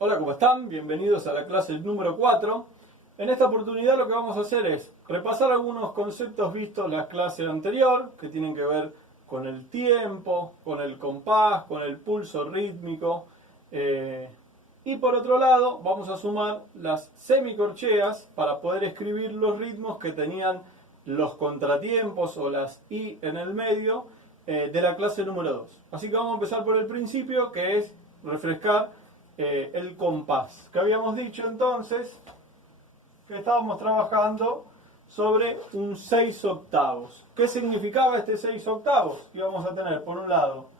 Hola, ¿cómo están? Bienvenidos a la clase número 4. En esta oportunidad lo que vamos a hacer es repasar algunos conceptos vistos en la clase anterior, que tienen que ver con el tiempo, con el compás, con el pulso rítmico. Y por otro lado, vamos a sumar las semicorcheas para poder escribir los ritmos que tenían los contratiempos o las I en el medio de la clase número 2. Así que vamos a empezar por el principio, que es refrescar el compás. Que habíamos dicho entonces que estábamos trabajando sobre un 6 octavos. ¿Qué significaba este 6 octavos? Y vamos a tener por un lado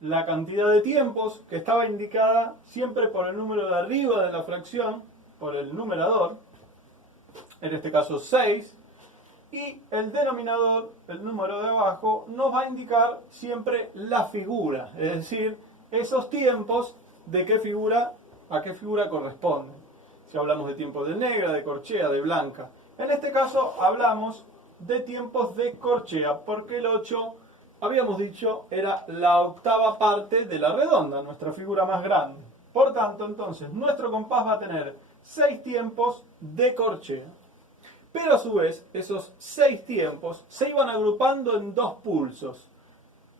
la cantidad de tiempos, que estaba indicada siempre por el número de arriba de la fracción, por el numerador, en este caso 6, y el denominador, el número de abajo, nos va a indicar siempre la figura, es decir, esos tiempos de qué figura a qué figura corresponden. Si hablamos de tiempos de negra, de corchea, de blanca. En este caso hablamos de tiempos de corchea, porque el 8, habíamos dicho, era la octava parte de la redonda, nuestra figura más grande. Por tanto, entonces, nuestro compás va a tener 6 tiempos de corchea. Pero a su vez, esos 6 tiempos se iban agrupando en 2 pulsos.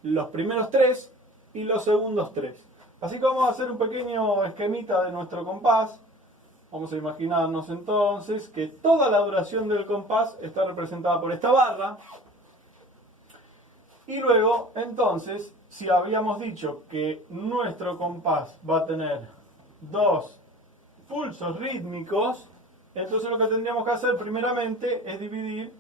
Los primeros 3 y los segundos 3. Así que vamos a hacer un pequeño esquemita de nuestro compás. Vamos a imaginarnos entonces que toda la duración del compás está representada por esta barra. Y luego, entonces, si habíamos dicho que nuestro compás va a tener 2 pulsos rítmicos, entonces lo que tendríamos que hacer primeramente es dividir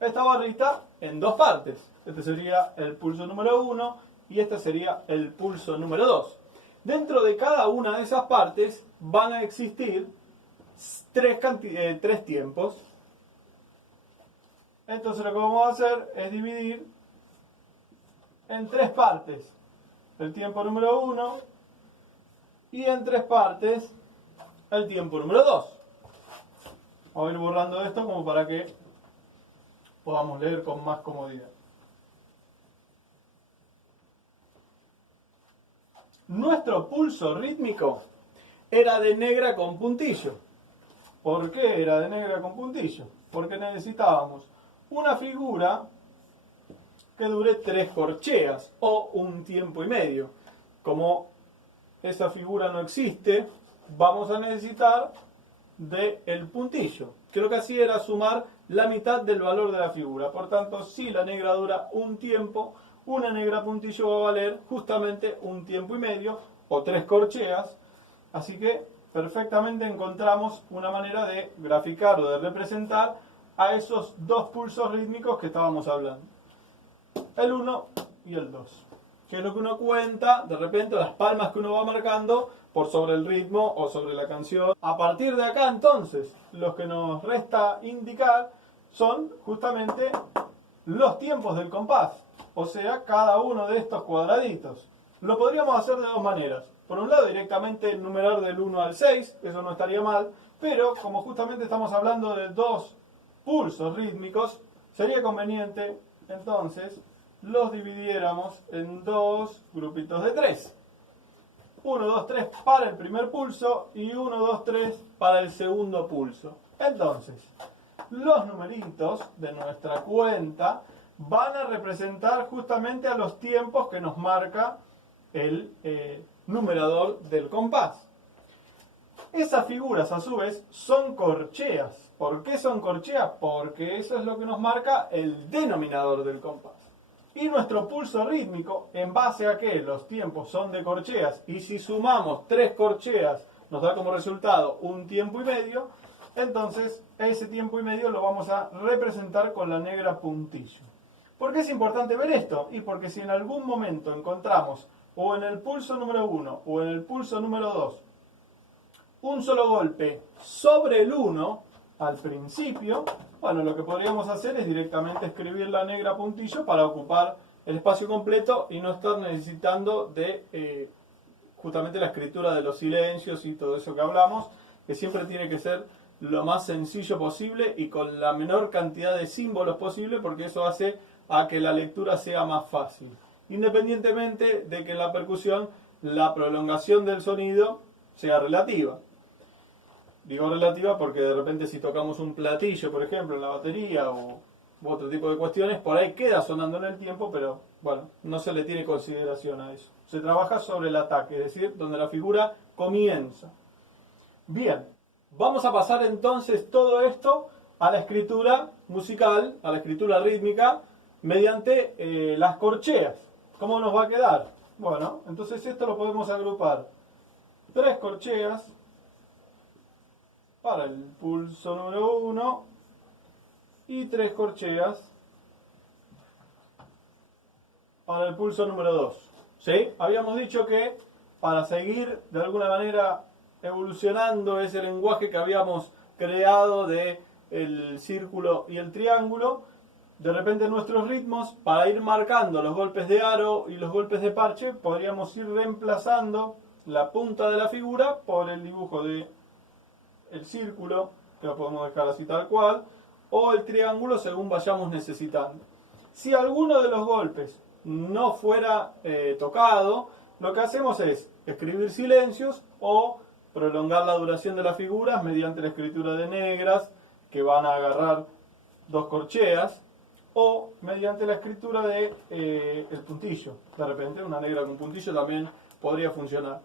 esta barrita en 2 partes. Este sería el pulso número 1 y este sería el pulso número 2. Dentro de cada una de esas partes van a existir 3 tiempos. Entonces lo que vamos a hacer es dividir en 3 partes el tiempo número 1 y en 3 partes el tiempo número 2. Voy a ir borrando esto como para que podamos leer con más comodidad. Nuestro pulso rítmico era de negra con puntillo. ¿Por qué era de negra con puntillo? Porque necesitábamos una figura que dure 3 corcheas o un tiempo y medio. Como esa figura no existe, vamos a necesitar del puntillo, que lo que hacía era sumar la mitad del valor de la figura. Por tanto, si la negra dura un tiempo, una negra puntillo va a valer justamente un tiempo y medio o 3 corcheas. Así que perfectamente encontramos una manera de graficar o de representar a esos 2 pulsos rítmicos que estábamos hablando, el 1 y el 2, que es lo que uno cuenta, de repente las palmas que uno va marcando por sobre el ritmo o sobre la canción. A partir de acá entonces, los que nos resta indicar son justamente los tiempos del compás, o sea, cada uno de estos cuadraditos. Lo podríamos hacer de 2 maneras. Por un lado, directamente numerar del 1 al 6, eso no estaría mal, pero como justamente estamos hablando de 2 pulsos rítmicos, sería conveniente entonces los dividiéramos en 2 grupitos de 3. 1, 2, 3 para el primer pulso y 1, 2, 3 para el segundo pulso. Entonces, los numeritos de nuestra cuenta van a representar justamente a los tiempos que nos marca el numerador del compás. Esas figuras a su vez son corcheas. ¿Por qué son corcheas? Porque eso es lo que nos marca el denominador del compás. Y nuestro pulso rítmico, en base a que los tiempos son de corcheas, y si sumamos 3 corcheas nos da como resultado un tiempo y medio, entonces ese tiempo y medio lo vamos a representar con la negra puntillo. ¿Por qué es importante ver esto? Y porque si en algún momento encontramos o en el pulso número 1 o en el pulso número 2 un solo golpe sobre el 1 al principio, bueno, lo que podríamos hacer es directamente escribir la negra puntillo para ocupar el espacio completo y no estar necesitando de justamente la escritura de los silencios y todo eso que hablamos, que siempre tiene que ser lo más sencillo posible y con la menor cantidad de símbolos posible, porque eso hace a que la lectura sea más fácil. Independientemente de que en la percusión la prolongación del sonido sea relativa. Digo relativa porque de repente si tocamos un platillo, por ejemplo, en la batería o otro tipo de cuestiones, por ahí queda sonando en el tiempo, pero bueno, no se le tiene consideración a eso. Se trabaja sobre el ataque, es decir, donde la figura comienza. Bien, vamos a pasar entonces todo esto a la escritura musical, a la escritura rítmica, mediante las corcheas. ¿Cómo nos va a quedar? Bueno, entonces esto lo podemos agrupar. 3 corcheas para el pulso número 1 y 3 corcheas para el pulso número 2. ¿Sí? Habíamos dicho que para seguir de alguna manera evolucionando ese lenguaje que habíamos creado de el círculo y el triángulo, de repente nuestros ritmos, para ir marcando los golpes de aro y los golpes de parche, podríamos ir reemplazando la punta de la figura por el dibujo de el círculo, que lo podemos dejar así tal cual, o el triángulo según vayamos necesitando. Si alguno de los golpes no fuera tocado, lo que hacemos es escribir silencios o prolongar la duración de las figuras mediante la escritura de negras que van a agarrar 2 corcheas, o mediante la escritura de el puntillo. De repente una negra con puntillo también podría funcionar.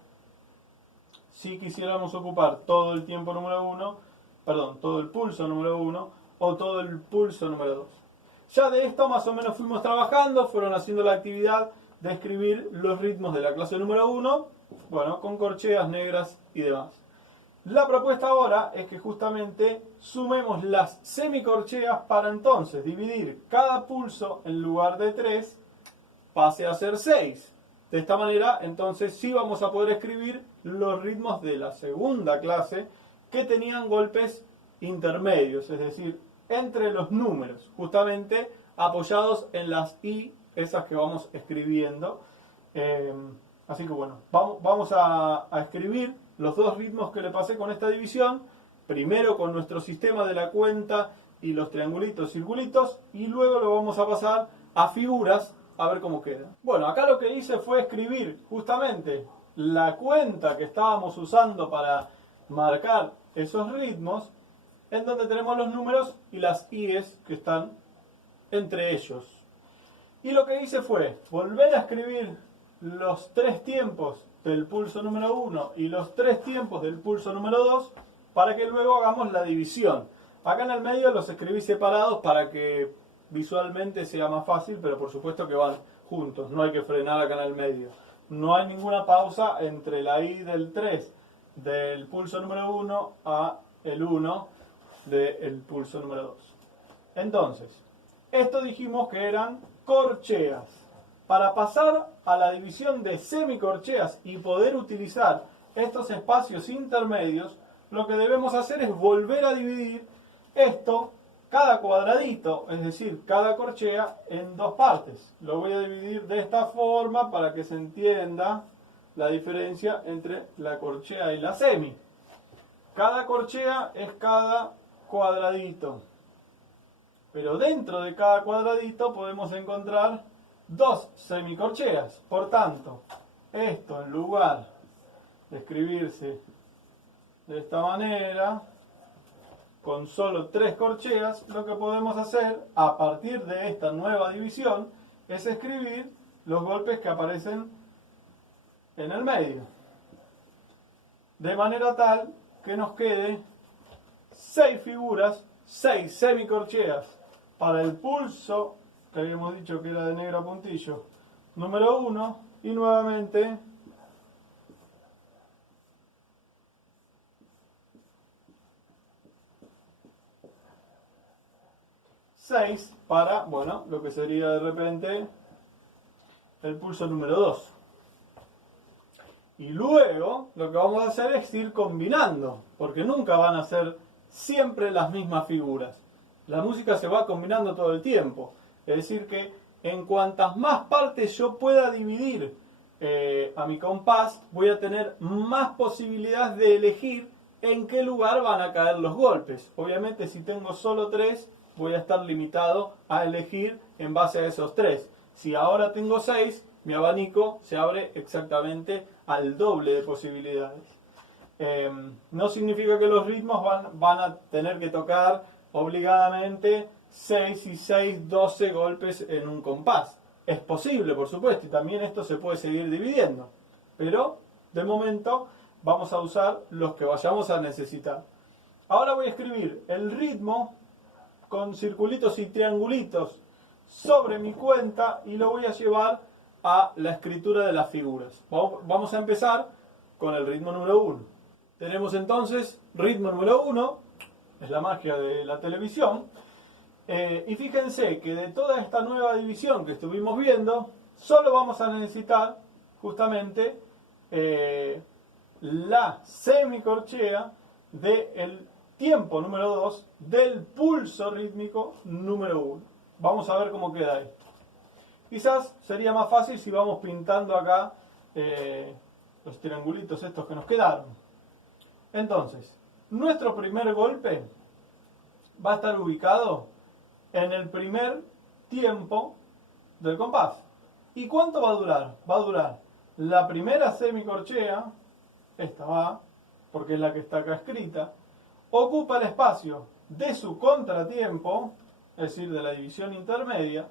Si quisiéramos ocupar todo el tiempo número 1, perdón, todo el pulso número 1 o todo el pulso número 2. Ya de esto más o menos fuimos trabajando, fueron haciendo la actividad de escribir los ritmos de la clase número 1, bueno, con corcheas negras y demás. La propuesta ahora es que justamente sumemos las semicorcheas para entonces dividir cada pulso en lugar de 3 pase a ser 6. De esta manera entonces sí vamos a poder escribir los ritmos de la segunda clase que tenían golpes intermedios, es decir, entre los números, justamente apoyados en las I, esas que vamos escribiendo. Así que bueno, vamos a escribir los 2 ritmos que le pasé con esta división, primero con nuestro sistema de la cuenta y los triangulitos, circulitos, y luego lo vamos a pasar a figuras a ver cómo queda. Bueno, acá lo que hice fue escribir justamente la cuenta que estábamos usando para marcar esos ritmos, en donde tenemos los números y las IES que están entre ellos. Y lo que hice fue volver a escribir los 3 tiempos del pulso número 1 y los 3 tiempos del pulso número 2 para que luego hagamos la división. Acá en el medio los escribí separados para que visualmente sea más fácil, pero por supuesto que van juntos, no hay que frenar acá en el medio. No hay ninguna pausa entre la I del 3 del pulso número 1 a el 1 del pulso número 2. Entonces, esto dijimos que eran corcheas. Para pasar a la división de semicorcheas y poder utilizar estos espacios intermedios, lo que debemos hacer es volver a dividir esto, cada cuadradito, es decir, cada corchea, en 2 partes. Lo voy a dividir de esta forma para que se entienda la diferencia entre la corchea y la semi. Cada corchea es cada cuadradito, pero dentro de cada cuadradito podemos encontrar 2 semicorcheas. Por tanto, esto en lugar de escribirse de esta manera, con solo 3 corcheas, lo que podemos hacer a partir de esta nueva división es escribir los golpes que aparecen en el medio, de manera tal que nos quede 6 figuras, 6 semicorcheas para el pulso, que habíamos dicho que era de negro a puntillo, número 1, y nuevamente 6 para, bueno, lo que sería de repente el pulso número 2. Y luego lo que vamos a hacer es ir combinando, porque nunca van a ser siempre las mismas figuras. La música se va combinando todo el tiempo. Es decir que en cuantas más partes yo pueda dividir a mi compás, voy a tener más posibilidades de elegir en qué lugar van a caer los golpes. Obviamente si tengo solo 3, voy a estar limitado a elegir en base a esos 3. Si ahora tengo 6, mi abanico se abre exactamente al doble de posibilidades. No significa que los ritmos van a tener que tocar obligadamente 6 y 6, 12 golpes en un compás. Es posible, por supuesto, y también esto se puede seguir dividiendo. Pero, de momento, vamos a usar los que vayamos a necesitar. Ahora voy a escribir el ritmo con circulitos y triangulitos sobre mi cuenta y lo voy a llevar a la escritura de las figuras. Vamos a empezar con el ritmo número 1. Tenemos entonces ritmo número 1, es la magia de la televisión. Y fíjense que de toda esta nueva división que estuvimos viendo, solo vamos a necesitar justamente la semicorchea del tiempo número 2 del pulso rítmico número 1. Vamos a ver cómo queda esto. Quizás sería más fácil si vamos pintando acá los triangulitos estos que nos quedaron. Entonces, nuestro primer golpe va a estar ubicado en el primer tiempo del compás. ¿Y cuánto va a durar? Va a durar la primera semicorchea, esta va, porque es la que está acá escrita, ocupa el espacio de su contratiempo, es decir, de la división intermedia,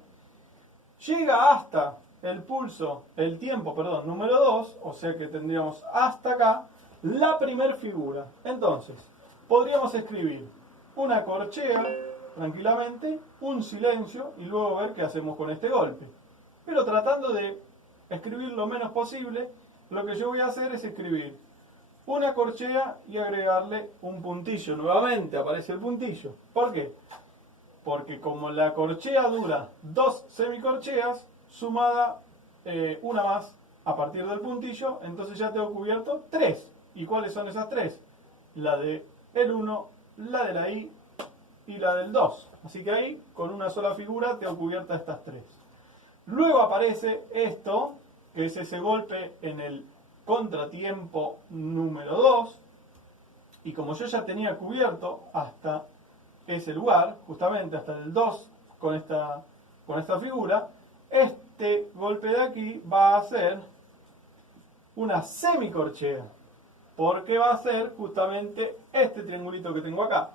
llega hasta el tiempo número 2, o sea que tendríamos hasta acá la primer figura. Entonces, podríamos escribir una corchea tranquilamente, un silencio y luego ver qué hacemos con este golpe. Pero tratando de escribir lo menos posible, lo que yo voy a hacer es escribir una corchea y agregarle un puntillo. Nuevamente aparece el puntillo. ¿Por qué? Porque como la corchea dura 2 semicorcheas, sumada una más a partir del puntillo, entonces ya tengo cubierto 3. ¿Y cuáles son esas 3? La de el 1, la de la I y la del 2. Así que ahí, con una sola figura, tengo cubiertas estas 3. Luego aparece esto, que es ese golpe en el contratiempo número 2. Y como yo ya tenía cubierto hasta ese lugar, justamente hasta el 2 con esta figura, este golpe de aquí va a ser una semicorchea. Porque va a ser justamente este triangulito que tengo acá.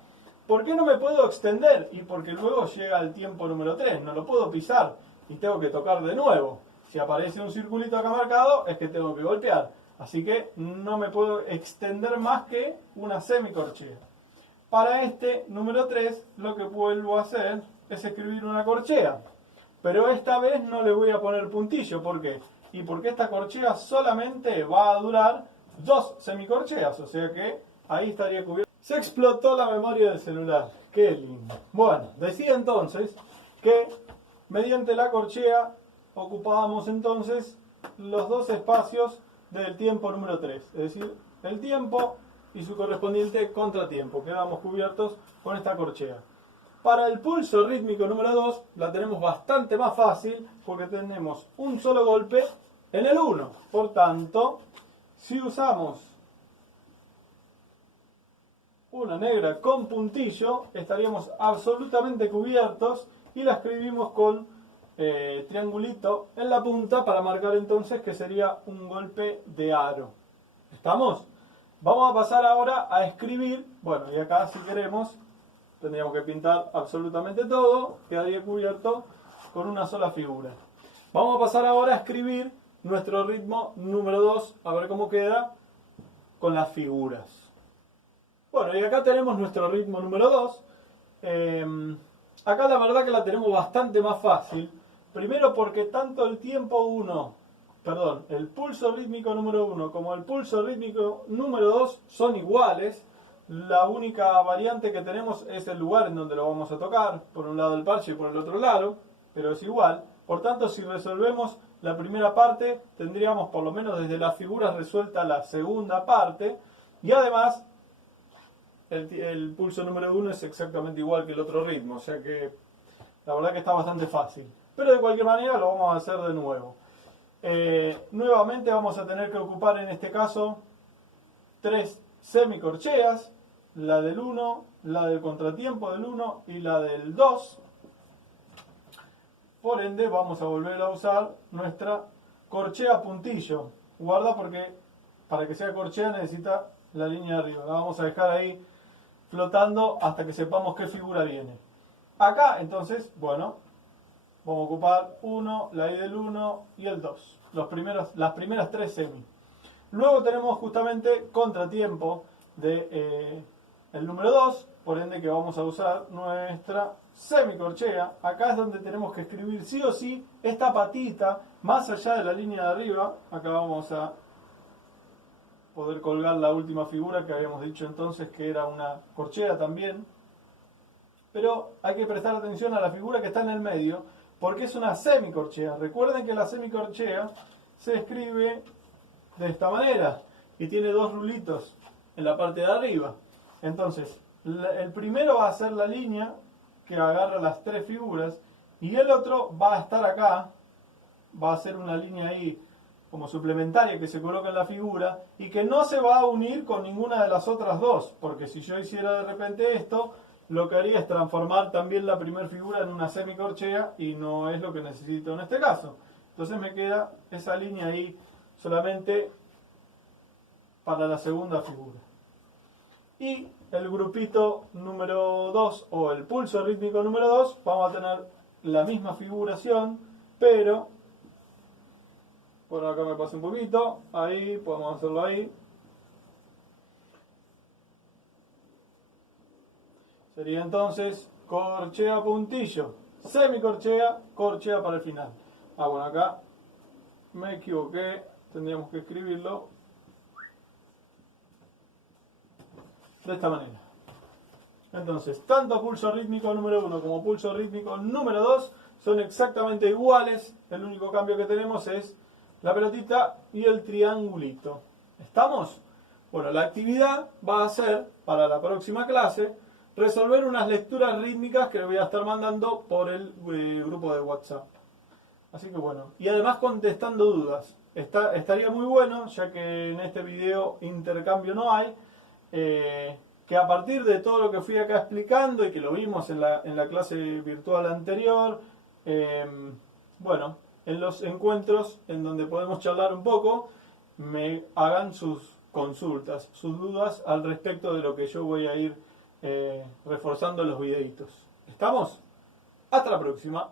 ¿Por qué no me puedo extender? Y porque luego llega el tiempo número 3, no lo puedo pisar y tengo que tocar de nuevo. Si aparece un circulito acá marcado, es que tengo que golpear. Así que no me puedo extender más que una semicorchea. Para este número 3, lo que vuelvo a hacer es escribir una corchea. Pero esta vez no le voy a poner puntillo. ¿Por qué? Y porque esta corchea solamente va a durar 2 semicorcheas. O sea que ahí estaría cubierto. Se explotó la memoria del celular. Qué lindo. Bueno, decía entonces que mediante la corchea ocupábamos entonces los 2 espacios del tiempo número 3. Es decir, el tiempo y su correspondiente contratiempo. Quedamos cubiertos con esta corchea. Para el pulso rítmico número 2 la tenemos bastante más fácil porque tenemos un solo golpe en el 1. Por tanto, si usamos una negra con puntillo, estaríamos absolutamente cubiertos y la escribimos con triangulito en la punta para marcar entonces que sería un golpe de aro. ¿Estamos? Vamos a pasar ahora a escribir, bueno, y acá si queremos tendríamos que pintar absolutamente todo, quedaría cubierto con una sola figura. Vamos a pasar ahora a escribir nuestro ritmo número 2, a ver cómo queda con las figuras. Bueno, y acá tenemos nuestro ritmo número 2. Acá la verdad que la tenemos bastante más fácil. Primero porque tanto el pulso rítmico número 1 como el pulso rítmico número 2 son iguales. La única variante que tenemos es el lugar en donde lo vamos a tocar. Por un lado el parche y por el otro lado, pero es igual. Por tanto, si resolvemos la primera parte, tendríamos por lo menos desde las figuras resuelta la segunda parte. Y además, el pulso número 1 es exactamente igual que el otro ritmo. O sea que la verdad que está bastante fácil. Pero de cualquier manera lo vamos a hacer de nuevo. Nuevamente vamos a tener que ocupar en este caso 3 semicorcheas, la del 1, la del contratiempo del 1 y la del 2. Por ende vamos a volver a usar nuestra corchea puntillo. Guarda porque para que sea corchea necesita la línea de arriba. La vamos a dejar ahí flotando hasta que sepamos qué figura viene. Acá entonces, bueno, vamos a ocupar 1, la I del 1 y el 2. Las primeras 3 semi. Luego tenemos justamente contratiempo de el número 2, por ende que vamos a usar nuestra semicorchea. Acá es donde tenemos que escribir sí o sí esta patita más allá de la línea de arriba. Acá vamos a poder colgar la última figura que habíamos dicho entonces que era una corchea también. Pero hay que prestar atención a la figura que está en el medio porque es una semicorchea. Recuerden que la semicorchea se escribe de esta manera y tiene 2 rulitos en la parte de arriba. Entonces, el primero va a ser la línea que agarra las 3 figuras y el otro va a estar acá, va a ser una línea ahí como suplementaria que se coloca en la figura y que no se va a unir con ninguna de las otras 2, porque si yo hiciera de repente esto, lo que haría es transformar también la primera figura en una semicorchea y no es lo que necesito en este caso. Entonces me queda esa línea ahí solamente para la segunda figura. Y el grupito número 2 o el pulso rítmico número 2 vamos a tener la misma figuración, pero bueno, acá me pasé un poquito, ahí podemos hacerlo ahí. Sería entonces corchea puntillo, semicorchea, corchea para el final. Bueno, acá me equivoqué, tendríamos que escribirlo de esta manera. Entonces, tanto pulso rítmico número 1 como pulso rítmico número 2 son exactamente iguales. El único cambio que tenemos es la pelotita y el triangulito. ¿Estamos? Bueno, la actividad va a ser, para la próxima clase, resolver unas lecturas rítmicas que le voy a estar mandando por el grupo de WhatsApp. Así que bueno, y además contestando dudas. Estaría muy bueno, ya que en este video intercambio no hay, que a partir de todo lo que fui acá explicando y que lo vimos en la clase virtual anterior, bueno, en los encuentros en donde podemos charlar un poco, me hagan sus consultas, sus dudas al respecto de lo que yo voy a ir reforzando en los videitos. ¿Estamos? Hasta la próxima.